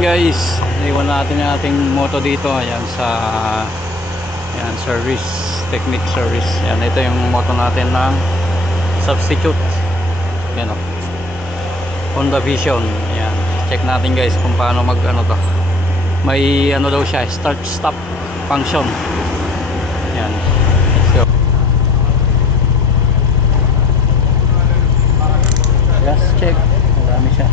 morning guys. Iwan natin yung ating moto dito. Ayan sa service, technique service. Ayan, ito yung moto natin ng substitute. Ayan o. Honda Vision. Ayan. Check natin guys kung paano mag ano to. May ano daw siya, start stop function. Ayan. Let's go. Gas check. Marami siya.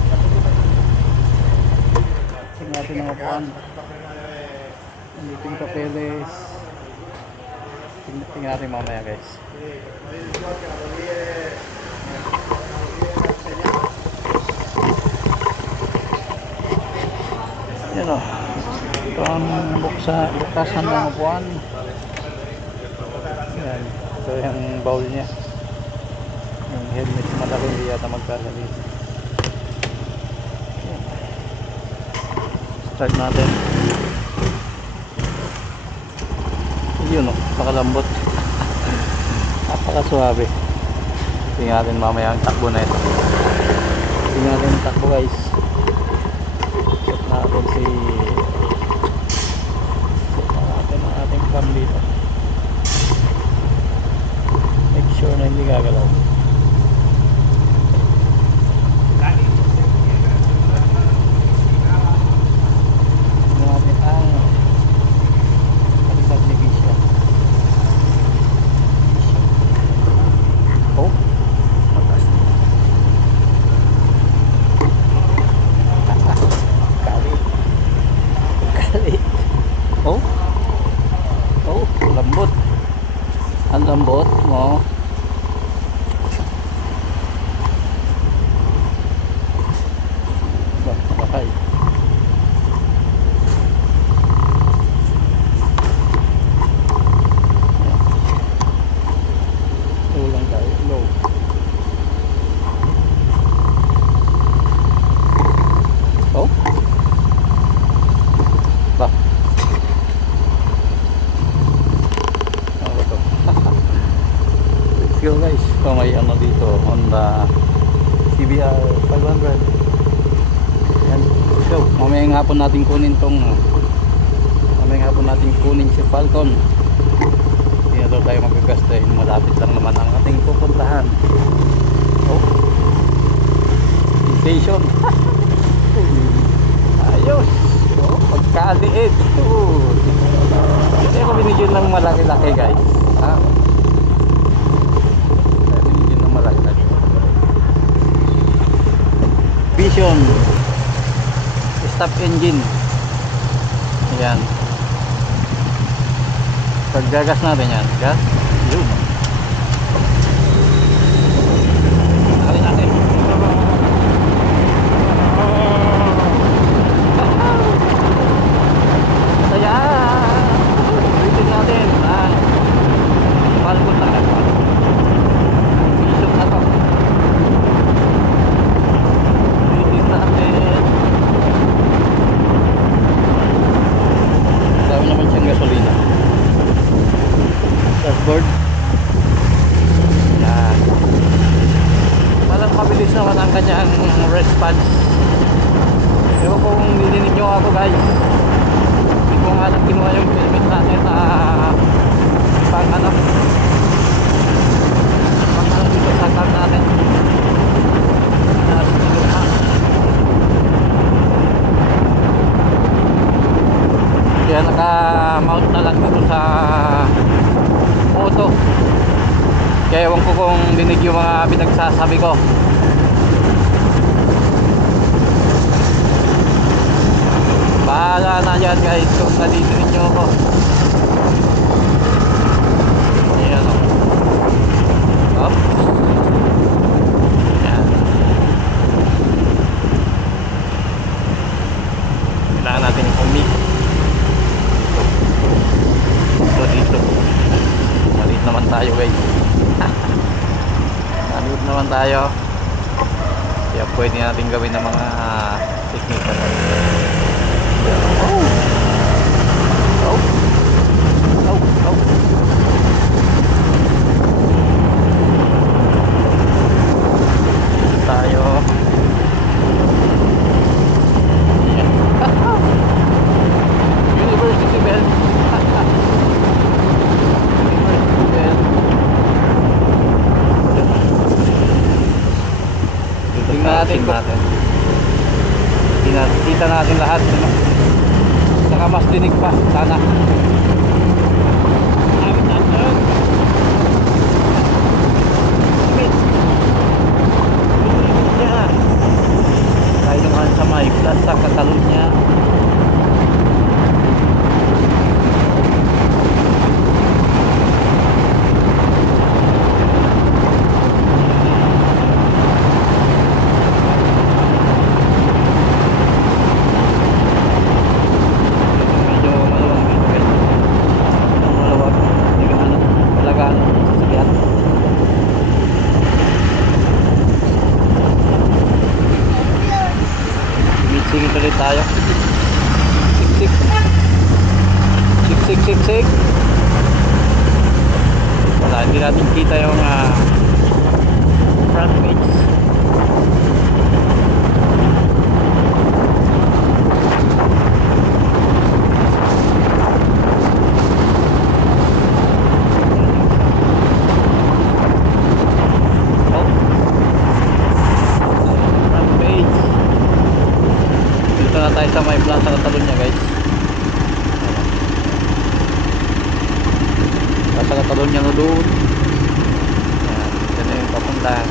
Check natin ang upuan. Dito yung papeles. Tingnan natin mamaya guys. Yan o. Ito ang bukasan ng upuan. Yan. Ito yung bowl niya. Yung helmet malaki hindi yata magkasali. Start natin. Yun o, nakalambot. Napakasuwabe. Tingnan natin mamaya ang takbo na ito. Tingnan natin ang takbo guys. Check natin ang ating cam dito. Make sure na hindi gagalaw. Ang lambot mo. Bakay. Low lang tayo. Low. Oh. Ba. Let's go guys. So may ano dito, Honda CBR 500. Yan. Let's go. Mamayang hapon natin kunin si Falcon. Hindi na daw tayo magagas dahil malapit lang naman ang ating pupuntahan. Oh. Station. Ayos. Oh, pagkaliit. Hindi ako binigyan ng malaki-laki guys. Ha? Vision stop engine. Ayan. Paggagas natin yan. Gas. Yun. Alin natin. Saya. Bitin natin. Palpot na ka. Vision na to. Dami naman siyang gasolina. Dashboard. Yan. Parang mabilis naman ang kanyang response. Ewan kung nilinig nyo ako guys. Hindi ko nga lang kinuha yung filmit natin na pang-hanap dito sa car natin. Kaya naka-mount na lang dito sa auto. Kaya ewan ko kung dinig yung mga pinagsasabi ko. Bahala na yan guys kung nadidinig nyo ako. Ayan o. Up. Ayan. Kailangan natin i-commit. Dito maliit naman tayo guys. Maliit naman tayo, kaya pwede natin gawin ng mga technique. Oh. Oh. Oh. Oh. tayo. Ayan. makikita natin lahat, ano? Saka mas dinig pa sana. Awit natin. Awit. Pinya. Tayo naman sa may Plaza Catalunya. Singit ulit tayo. Siksik. Siksik, siksik. Wala, hindi natin kita yung front page. Tayo sa may Plaza Catalunya, guys. Plaza Catalunya na doon. Yan, ito na yung papuntang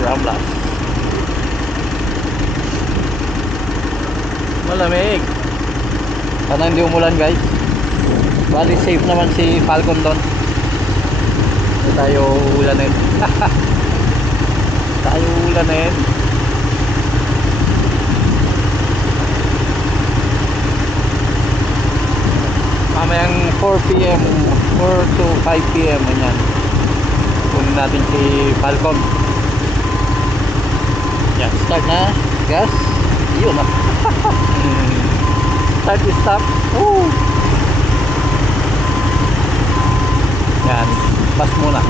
Ramblas. Malamig. Sana hindi umulan, guys. Bali safe naman si Falcon doon. Hindi tayo ulanin. Tayo ulanin. Mamayang 4 PM 4 to 5 PM ganyan. Kunin natin si Falcon. Yan, start na. Gas. Yun na. Start is stop. Woo! Yan, pas muna.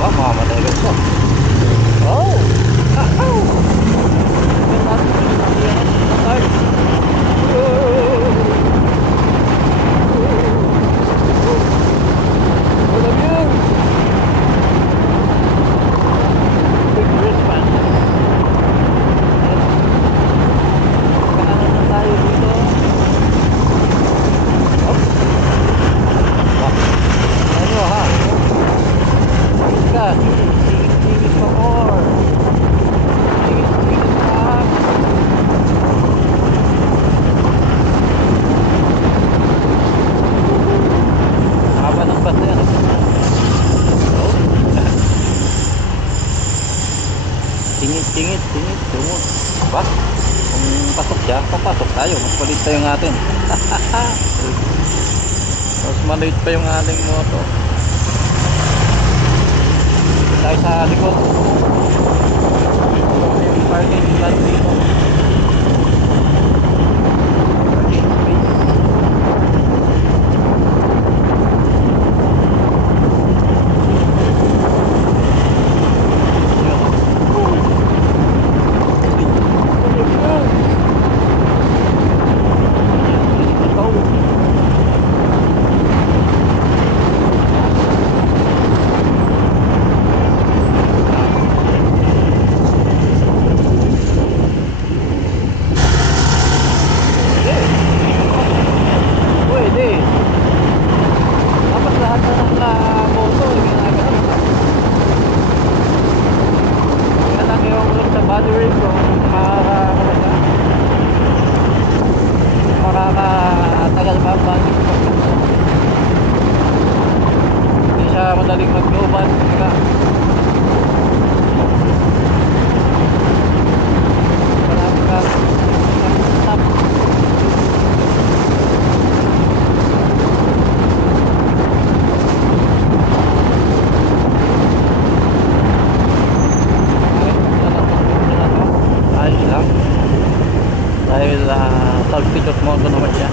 Wah, mamamatay ka ito. Oh! Hahaw! Yan natin. Start. Tingit, tumot. Ba? Kung pasok siya, papasok tayo. Mas maliit pa yung atin. Mas maliit pa yung ating moto. Tayo sa likod. Yung parking lot dito. Parking space. Makakatagal pa ang bagay. Hindi siya madaling mag-lobat. Marami ka stop. Ayos lang. Dahil substitute moto naman siya.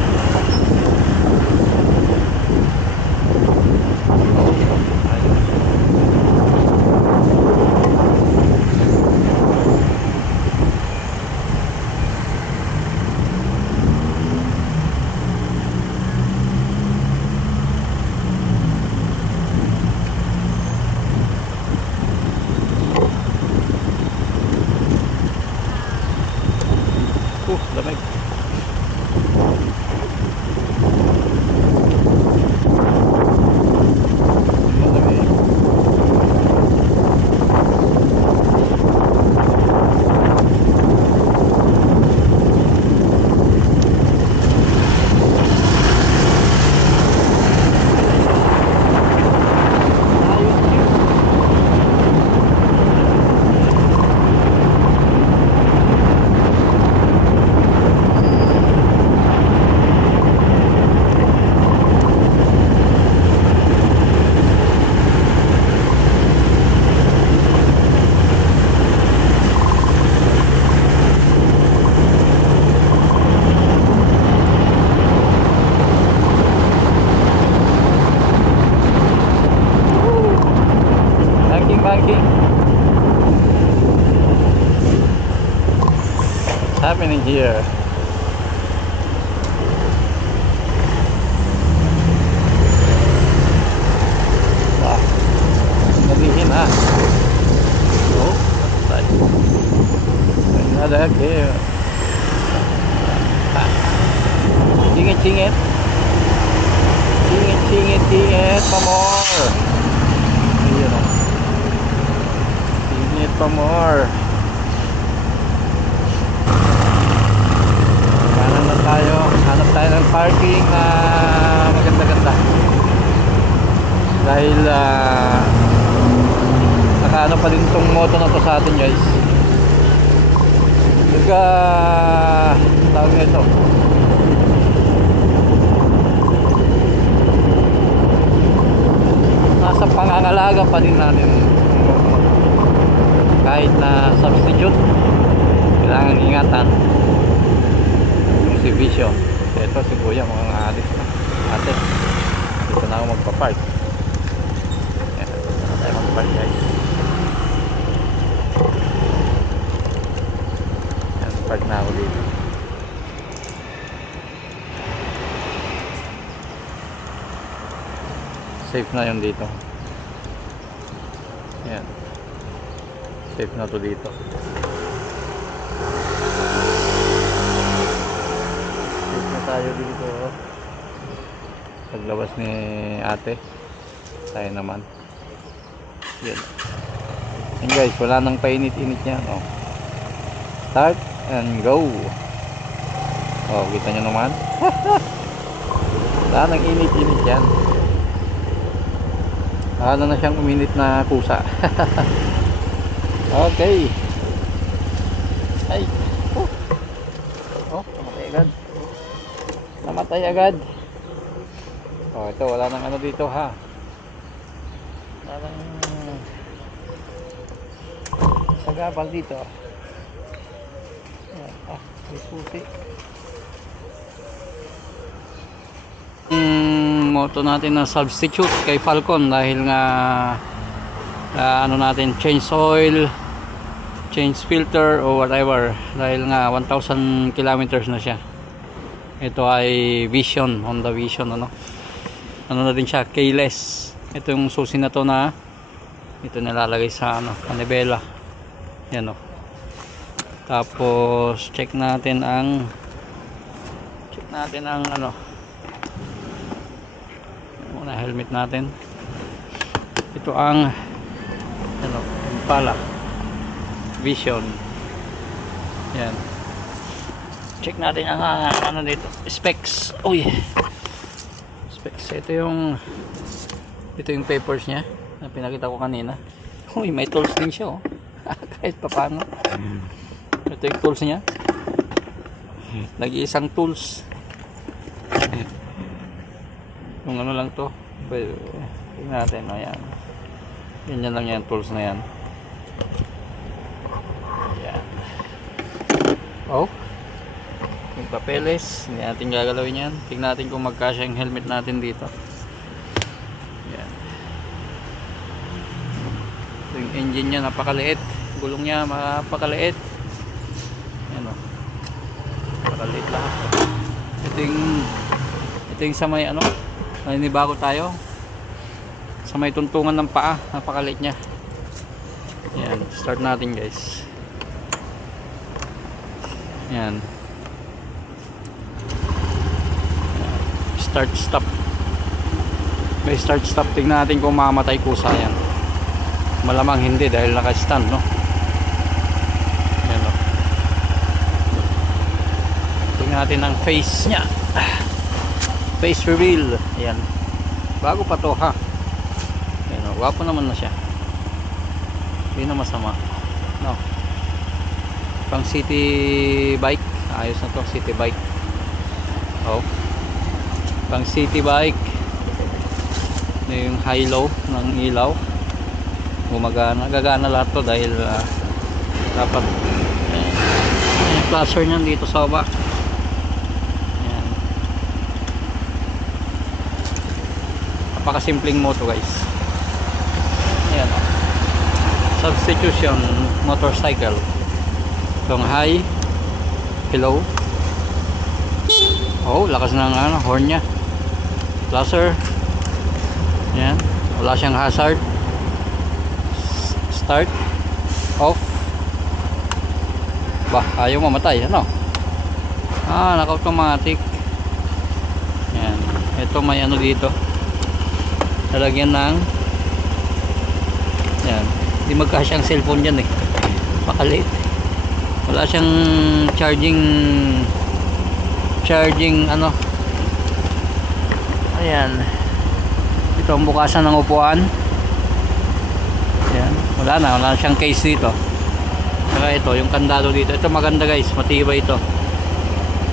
Lamig. happening here? Wow, nalihin ha. Oh, tayo. Another gear. Singit, singit. Singit, singit, singit pa more. Ayun o. Singit pa more. Kanan na tayo. Hanap tayo ng parking na maganda-ganda. Dahil nakaano pa din tong moto na to sa atin guys. Tawag nito, nasa pangangalaga pa din natin kahit na substitute. Kailangan ingatan yung si Vision. Ito si Kuya mga adik na ate, dito na ako magpa-park. Yan, dito na tayo mag-park guys. Yan, park na ako dito. Safe na yun dito. Yan, safe na to dito. Safe na tayo dito. Paglabas ni ate, tayo naman. Yan. Yan guys, wala nang painit-init yan. Oh. Start and go. Oh, kita nyo naman. Wala nang init-init yan. Akala na siyang uminit na kusa. Okay. Ay. Oh. Oh, namatay agad. Namatay agad. Oh, ito wala nang ano dito ha. Wala nang sagabal dito. Ah, may puti. Moto natin na substitute kay Falcon dahil nga ano natin, change oil, change filter or whatever, dahil nga 1,000 kilometers na siya. Ito ay Vision, Honda Vision, ano na din siya, keyless. Ito yung susi na to na ito nilalagay sa ano, manibela. Yan o. Tapos check natin ang ano, muna helmet natin. Ito ang ano, Impala Vision. Yan. Check natin ang ano dito, specs. Uy, specs. Ito yung papers niya na pinakita ko kanina. Uy, may tools din siya oh. Kahit pa paano. Ito yung tools niya. Nag-iisang tools. Yung ano lang to. Tingnan natin, ayan. Ganyan lang yan, tools na yan. Ayan. Oh, yung papeles, hindi natin gagalawin yan. Tingnan natin kung magkasya yung helmet natin dito. Ayan. Ito yung engine nya, napakaliit. Gulong nya, napakaliit. Ayan o. Napakaliit lahat. Ito yung sa may ano, naninibago tayo sa may tuntungan ng paa, napakaliit nya. Yan, start natin guys. Yan, start stop. May start stop. Tingnan natin kung mamatay kusa yan. Malamang hindi dahil naka stand no. Yan o. Tingnan natin ang face nya. Face reveal. Ayan, bago pa to ha. Ayan o, wapo naman na siya. Hindi na masama no. Pang city bike, ayos na to, city bike. Oh, pang city bike. Yung high low ng ilaw gumagana, gagana lahat to dahil dapat yung flasher nyan dito sa baba. Ayan. Napakasimpleng moto guys. Ayan o. Substitution motorcycle. Itong high pillow. Oh, lakas ng ano, horn nya. Buzzer. Yan, wala siyang hazard. Start, off. Bah, ayaw mamatay, ano? Naka-automatic. Yan, ito may ano dito, lalagyan ng yan, hindi magkasya ang cellphone dyan eh, makaliit. Wala siyang charging ano. Ayan, ito ang bukasan ng upuan. Ayan, wala siyang case dito. Saka ito, yung kandado dito, ito maganda guys, matibay ito.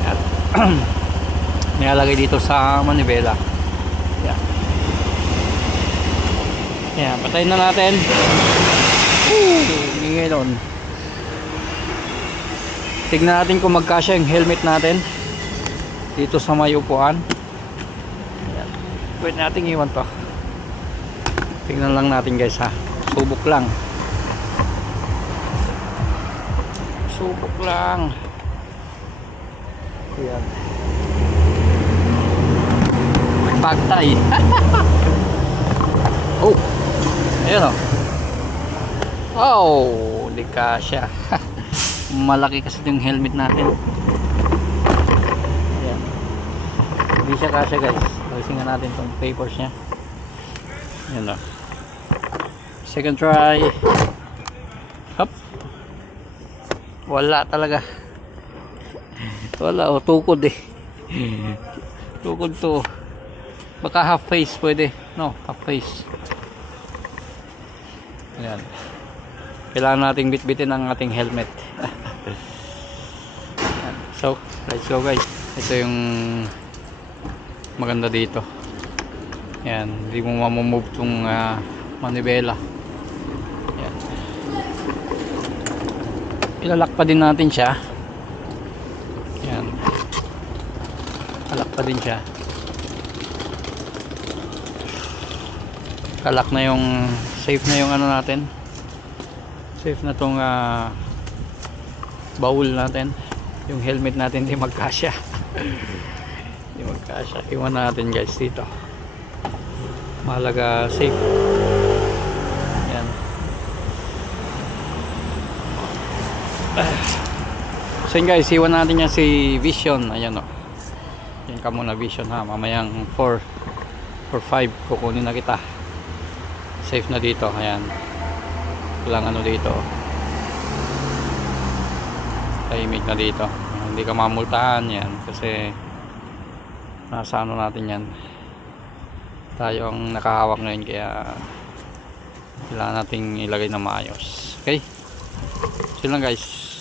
Ayan. Nilalagay dito sa manibela. Ayan. Ayan, patayin na natin. Ngayon, tignan natin kung magkasya yung helmet natin dito sa may upuan. Ayan. Pwede natin iwan to. Tignan lang natin guys ha. Subok lang. Subok lang. Ayan. Pagtay. Oh. Ayan o. Oh, di kasya. Malaki kasi yung helmet natin. Ayan. Hindi siya kasya guys. Alisin nga natin itong papers nya. Ayan o. Second try. Hop. Wala talaga. Wala o, tukod eh. Tukod to. Baka half face pwede. No, half face. Ayan. Kailangan nating bitbitin ang ating helmet. So, let's go guys. Ito yung maganda dito. Ayan, hindi mo mamumove tong manibela. Ayan. Ilalak pa din natin siya. Ayan. Kalak pa din siya. Kalak na yung, safe na yung ano natin. Safe na tong baul natin. Yung helmet natin hindi magkasya. Hindi magkasya. Iwan natin guys dito. Mahalaga safe. Yan. So yun guys, iwan natin yan si Vision. Ayan o. Yan ka muna Vision ha. Mamayang 4 or 5 kukunin na kita. Safe na dito. Ayan. Walang ano dito, tahimik na dito, hindi ka mamultahan yan kasi nasa ano natin yan, tayo ang nakahawak ngayon, kaya kailangan nating ilagay na maayos. Okay, so lang guys.